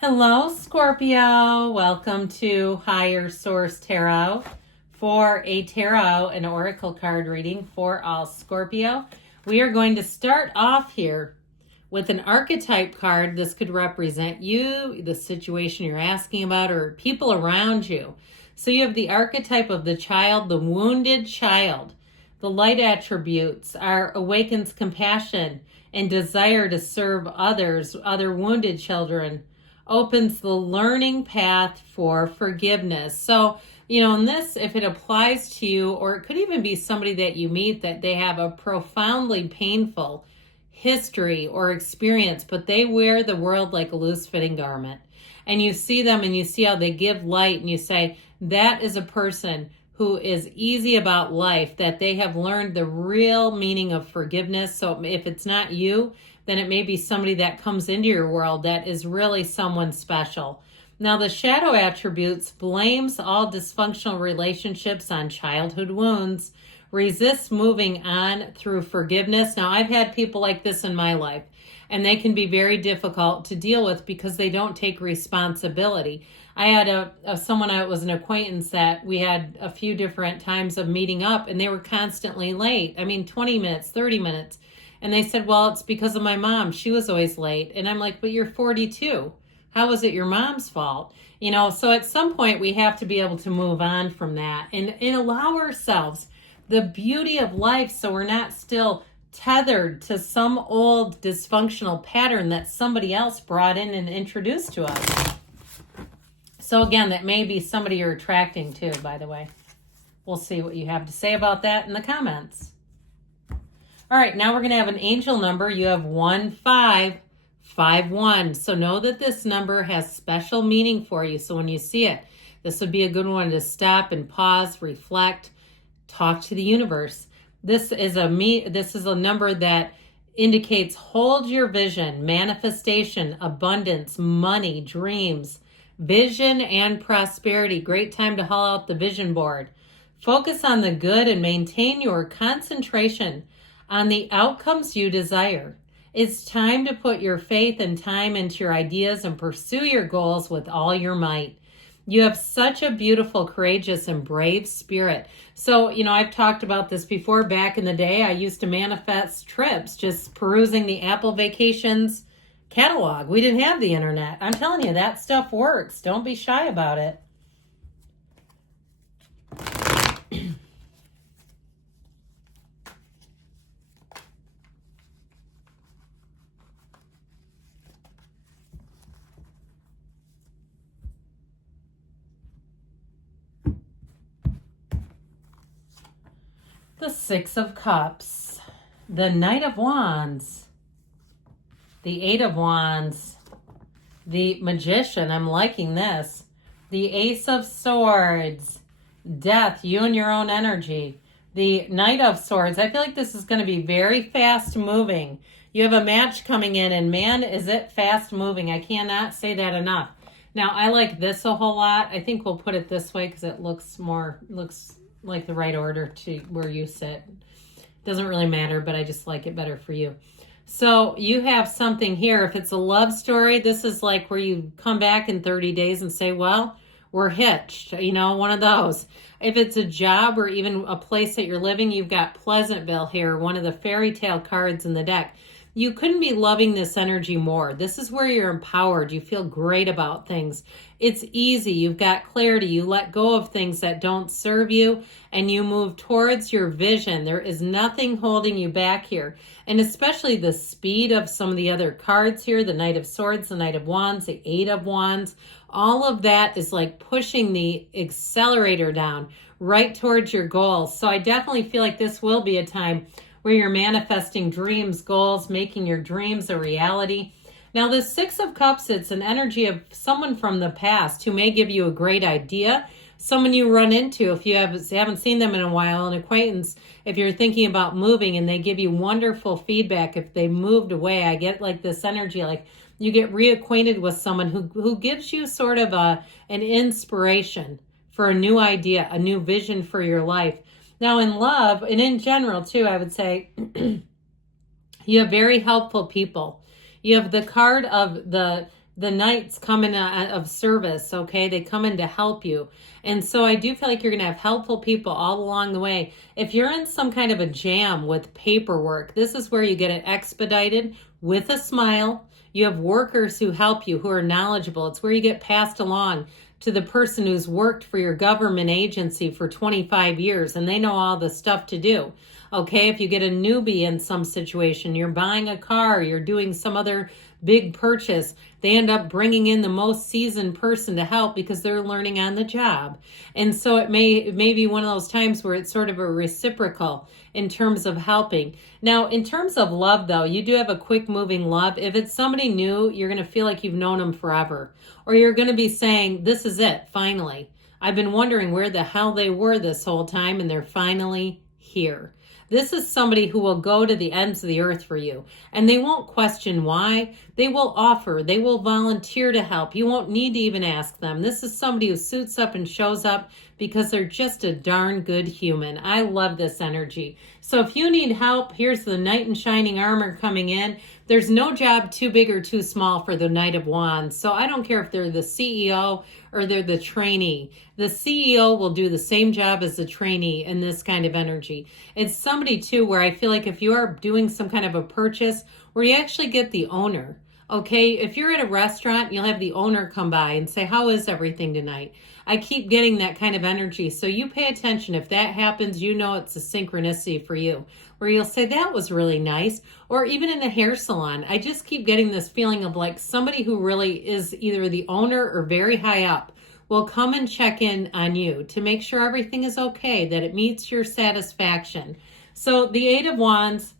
Hello, Scorpio. Welcome to Higher Source Tarot for a tarot and oracle card reading for all Scorpio. We are going to start off here with an archetype card. This could represent you, the situation you're asking about, or people around you. So you have the archetype of the child, the wounded child. The light attributes are awakens compassion and desire to serve others, other wounded children. Opens the learning path for forgiveness. So, in this, if it applies to you, or it could even be somebody that you meet that they have a profoundly painful history or experience, but they wear the world like a loose fitting garment. And you see them and you see how they give light, and you say, that is a person who is easy about life, that they have learned the real meaning of forgiveness. So if it's not you, then it may be somebody that comes into your world that is really someone special. Now, the shadow attributes blames all dysfunctional relationships on childhood wounds, resists moving on through forgiveness. Now, I've had people like this in my life, and they can be very difficult to deal with because they don't take responsibility. I had someone that was an acquaintance that we had a few different times of meeting up, and they were constantly late. 20 minutes, 30 minutes. And they said, well, it's because of my mom. She was always late. And I'm like, but you're 42. How was it your mom's fault? So at some point we have to be able to move on from that and allow ourselves the beauty of life, so we're not still tethered to some old dysfunctional pattern that somebody else brought in and introduced to us. So again, that may be somebody you're attracting to, by the way. We'll see what you have to say about that in the comments. All right, now we're going to have an angel number. You have 1551. So know that this number has special meaning for you. So when you see it, this would be a good one to stop and pause, reflect, talk to the universe. This is a number that indicates hold your vision, manifestation, abundance, money, dreams, vision, and prosperity. Great time to haul out the vision board. Focus on the good and maintain your concentration on the outcomes you desire. It's time to put your faith and time into your ideas and pursue your goals with all your might. You have such a beautiful, courageous, and brave spirit. So, I've talked about this before. Back in the day, I used to manifest trips, just perusing the Apple Vacations catalog. We didn't have the internet. I'm telling you, that stuff works. Don't be shy about it. The Six of Cups, the Knight of Wands, the Eight of Wands, the Magician, I'm liking this, the Ace of Swords, Death, you and your own energy, the Knight of Swords. I feel like this is going to be very fast moving. You have a match coming in, and man, is it fast moving. I cannot say that enough. Now, I like this a whole lot. I think we'll put it this way because it looks like the right order to where you sit. Doesn't really matter, but I just like it better for you. So you have something here. If it's a love story, this is like where you come back in 30 days and say, well, we're hitched, one of those. If it's a job or even a place that you're living, you've got Pleasantville here, one of the fairy tale cards in the deck. You couldn't be loving this energy more. This is where you're empowered. You feel great about things. It's easy. You've got clarity. You let go of things that don't serve you, and you move towards your vision. There is nothing holding you back here. And especially the speed of some of the other cards here, the Knight of Swords, the Knight of Wands, the Eight of Wands, all of that is like pushing the accelerator down right towards your goals. So I definitely feel like this will be a time where you're manifesting dreams, goals, making your dreams a reality. Now, the Six of Cups, it's an energy of someone from the past who may give you a great idea, someone you run into if you haven't seen them in a while, an acquaintance, if you're thinking about moving and they give you wonderful feedback if they moved away. I get like this energy, like you get reacquainted with someone who gives you sort of an inspiration for a new idea, a new vision for your life. Now, in love, and in general, too, I would say you have very helpful people. You have the card of the the knights come in of service, okay? They come in to help you. And so I do feel like you're going to have helpful people all along the way. If you're in some kind of a jam with paperwork, this is where you get it expedited with a smile. You have workers who help you, who are knowledgeable. It's where you get passed along to the person who's worked for your government agency for 25 years and they know all the stuff to do. Okay, if you get a newbie in some situation, you're buying a car, you're doing some other big purchase, they end up bringing in the most seasoned person to help because they're learning on the job. And so it may be one of those times where it's sort of a reciprocal in terms of helping. Now, in terms of love, though, you do have a quick moving love. If it's somebody new, you're going to feel like you've known them forever. Or you're going to be saying, this is it, finally. I've been wondering where the hell they were this whole time, and they're finally here. This is somebody who will go to the ends of the earth for you, and they won't question why. They will offer. They will volunteer to help. You won't need to even ask them. This is somebody who suits up and shows up because they're just a darn good human. I love this energy. So if you need help, here's the Knight in Shining Armor coming in. There's no job too big or too small for the Knight of Wands. So I don't care if they're the CEO or they're the trainee. The CEO will do the same job as the trainee in this kind of energy. It's somebody too where I feel like if you are doing some kind of a purchase where you actually get the owner. Okay, if you're at a restaurant, you'll have the owner come by and say, how is everything tonight? I keep getting that kind of energy. So you pay attention. If that happens, you know it's a synchronicity for you, where you'll say, that was really nice. Or even in the hair salon, I just keep getting this feeling of like somebody who really is either the owner or very high up will come and check in on you to make sure everything is okay, that it meets your satisfaction. So the Eight of Wands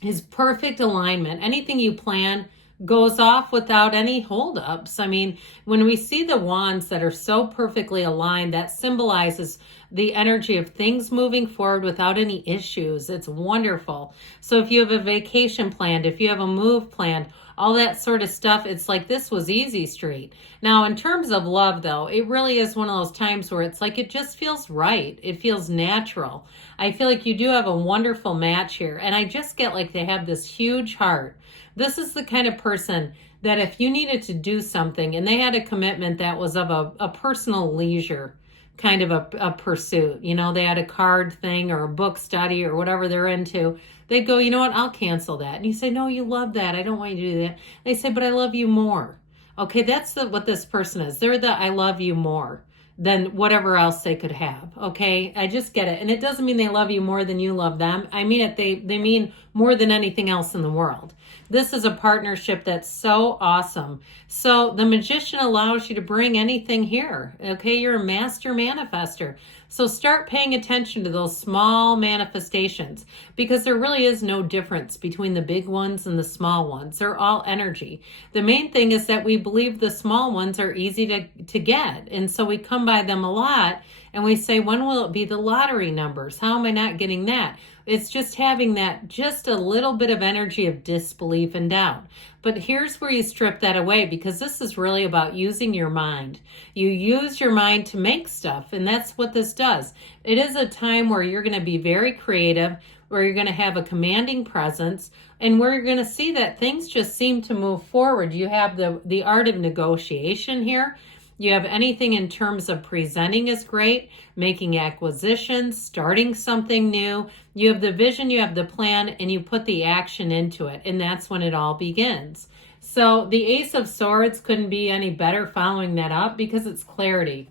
is perfect alignment. Anything you plan goes off without any holdups. I mean, when we see the wands that are so perfectly aligned, that symbolizes the energy of things moving forward without any issues. It's wonderful. So if you have a vacation planned, if you have a move planned, all that sort of stuff, it's like this was easy street. Now, in terms of love, though, it really is one of those times where it's like it just feels right. It feels natural. I feel like you do have a wonderful match here. And I just get like they have this huge heart. This is the kind of person that if you needed to do something and they had a commitment that was of a personal leisure kind of a pursuit, you know, they had a card thing or a book study or whatever they're into, they'd go, you know what, I'll cancel that. And you say, no, you love that. I don't want you to do that. They say, but I love you more. Okay, that's what this person is. They're the I love you more than whatever else they could have. Okay, I just get it. And it doesn't mean they love you more than you love them. I mean it, they mean more than anything else in the world. This is a partnership that's so awesome. So the Magician allows you to bring anything here. Okay, you're a master manifester. So start paying attention to those small manifestations because there really is no difference between the big ones and the small ones. They're all energy. The main thing is that we believe the small ones are easy to get. And so we come by them a lot and we say, when will it be the lottery numbers? How am I not getting that? It's just having that just a little bit of energy of disbelief and doubt. But here's where you strip that away because this is really about using your mind. You use your mind to make stuff, and that's what this does. It is a time where you're going to be very creative, where you're going to have a commanding presence, and where you're going to see that things just seem to move forward. You have the art of negotiation here. You have anything in terms of presenting is great, making acquisitions, starting something new. You have the vision, you have the plan, and you put the action into it. And that's when it all begins. So the Ace of Swords couldn't be any better following that up because it's clarity.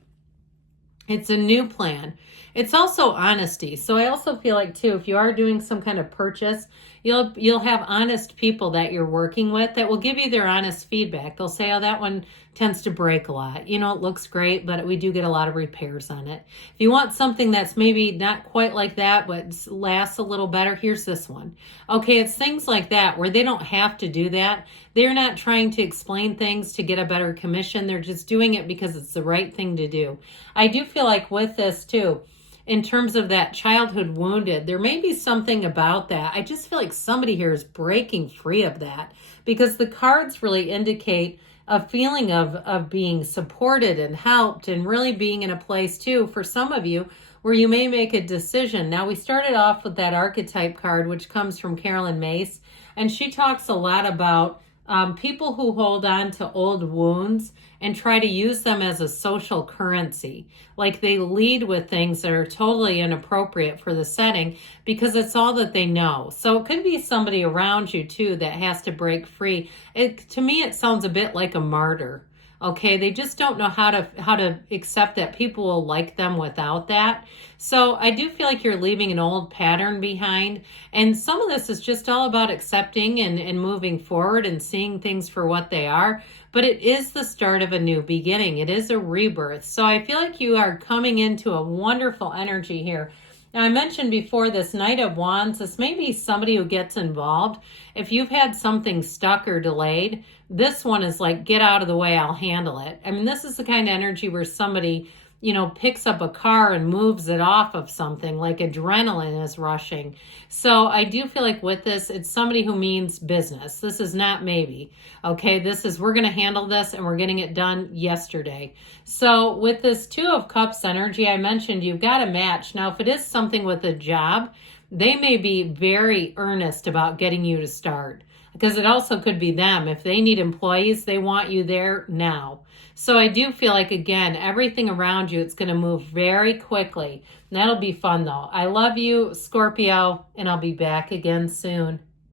It's a new plan. It's also honesty. So I also feel like too, if you are doing some kind of purchase, you'll have honest people that you're working with that will give you their honest feedback. They'll say, oh, that one tends to break a lot. You know, it looks great, but we do get a lot of repairs on it. If you want something that's maybe not quite like that, but lasts a little better, here's this one. Okay, it's things like that where they don't have to do that. They're not trying to explain things to get a better commission. They're just doing it because it's the right thing to do. I do feel like with this too, in terms of that childhood wounded, there may be something about that. I just feel like somebody here is breaking free of that because the cards really indicate a feeling of being supported and helped and really being in a place too, for some of you, where you may make a decision. Now, we started off with that archetype card, which comes from Carolyn Mace, and she talks a lot about People who hold on to old wounds and try to use them as a social currency. Like they lead with things that are totally inappropriate for the setting because it's all that they know. So it could be somebody around you too that has to break free. To me, it sounds a bit like a martyr. Okay, they just don't know how to accept that people will like them without that. So I do feel like you're leaving an old pattern behind. And some of this is just all about accepting and moving forward and seeing things for what they are. But it is the start of a new beginning. It is a rebirth. So I feel like you are coming into a wonderful energy here. Now, I mentioned before this Knight of Wands, this may be somebody who gets involved. If you've had something stuck or delayed, this one is like, get out of the way, I'll handle it. I mean, this is the kind of energy where somebody, picks up a car and moves it off of something, like adrenaline is rushing. So I do feel like with this, it's somebody who means business. This is not maybe. Okay, this is, we're going to handle this and we're getting it done yesterday. So with this Two of Cups energy, I mentioned you've got a match. Now, if it is something with a job, they may be very earnest about getting you to start. Because it also could be them. If they need employees, they want you there now. So I do feel like, again, everything around you, it's going to move very quickly. And that'll be fun, though. I love you, Scorpio, and I'll be back again soon.